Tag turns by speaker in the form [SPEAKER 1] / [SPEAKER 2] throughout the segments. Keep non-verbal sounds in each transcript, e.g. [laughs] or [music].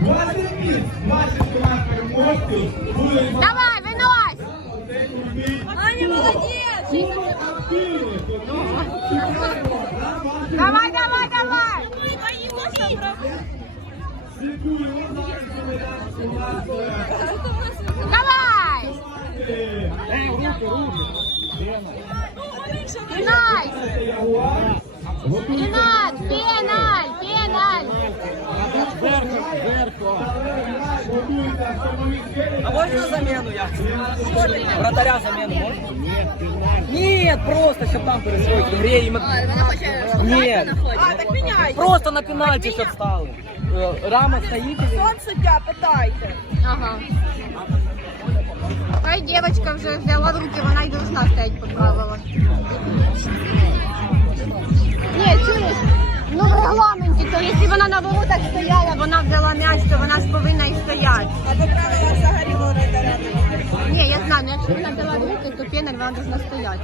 [SPEAKER 1] Ваших міст, ваших команд переможців будуть Давай, винось!
[SPEAKER 2] Аня, молодець!
[SPEAKER 1] Давай, давай, давай! Давай! Ей, руки, руки! Найс!
[SPEAKER 3] А можно замену я? Вратаря замену можно? Нет, просто щоб там перестройки. Время. Нет.
[SPEAKER 2] А, так міняйте.
[SPEAKER 3] Просто на пенальті щоб стали. Е, Рама стоїть. і-
[SPEAKER 2] Сон суддя, питайте.
[SPEAKER 1] Ага. Хай девочка вже взяла в руки, вона й должна стоять по правилам. Ні, чуєш? Ну в регламенті, то якщо вона на воротах стояла, вона взяла м'яч, то вона ж повинна і стояти.
[SPEAKER 2] А
[SPEAKER 1] руки, то пеналь вона должна стояти.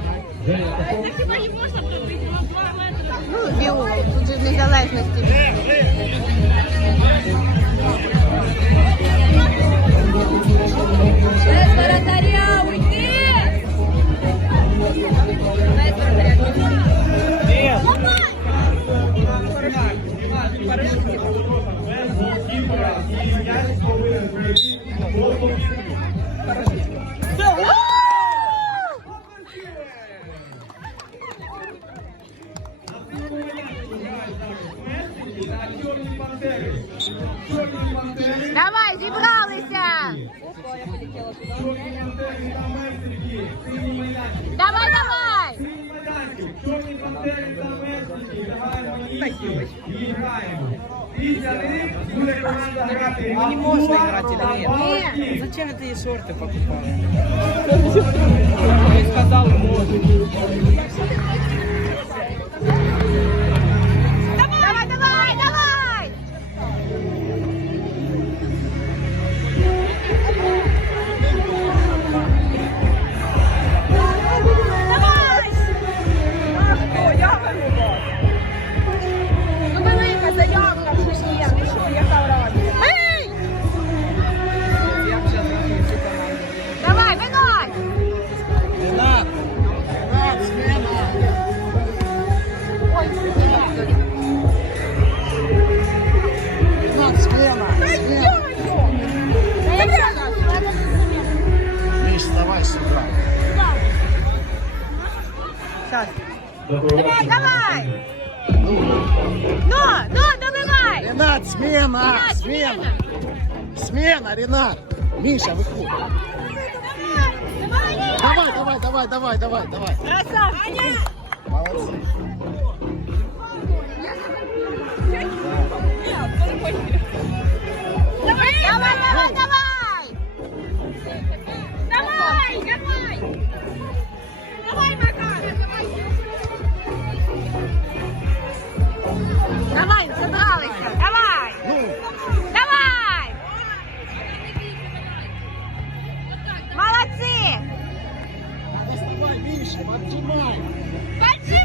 [SPEAKER 2] Хіба її можна пробити на 2 метри?
[SPEAKER 1] Ну, біо, тут же в незалежності. Давай, зібралися! Давай, давай!
[SPEAKER 3] Не можно играть или нет? Зачем ты ей шорты покупала? Я [laughs] сказал, можно.
[SPEAKER 1] Давай
[SPEAKER 4] сюда.
[SPEAKER 1] Давай, давай! Ну, ну, добивай!
[SPEAKER 4] Ренат, смена!
[SPEAKER 1] Ренат,
[SPEAKER 4] Смена! Смена, Ренат! Миша, выходи. Давай, давай, давай, давай, давай, давай.
[SPEAKER 2] Красавчик!
[SPEAKER 4] Молодцы.
[SPEAKER 1] Давай, давай, давай!
[SPEAKER 2] Давай, Давай,
[SPEAKER 4] Миша, поджимай.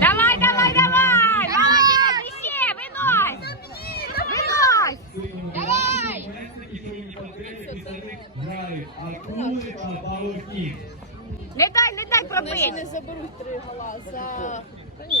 [SPEAKER 1] Давай, давай, давай! Молодец! Еще! Вынось! Вынось! Давай! Не дай, не дай
[SPEAKER 2] Вони ще
[SPEAKER 1] пробити!
[SPEAKER 2] не заберуть три гола за... Та ні,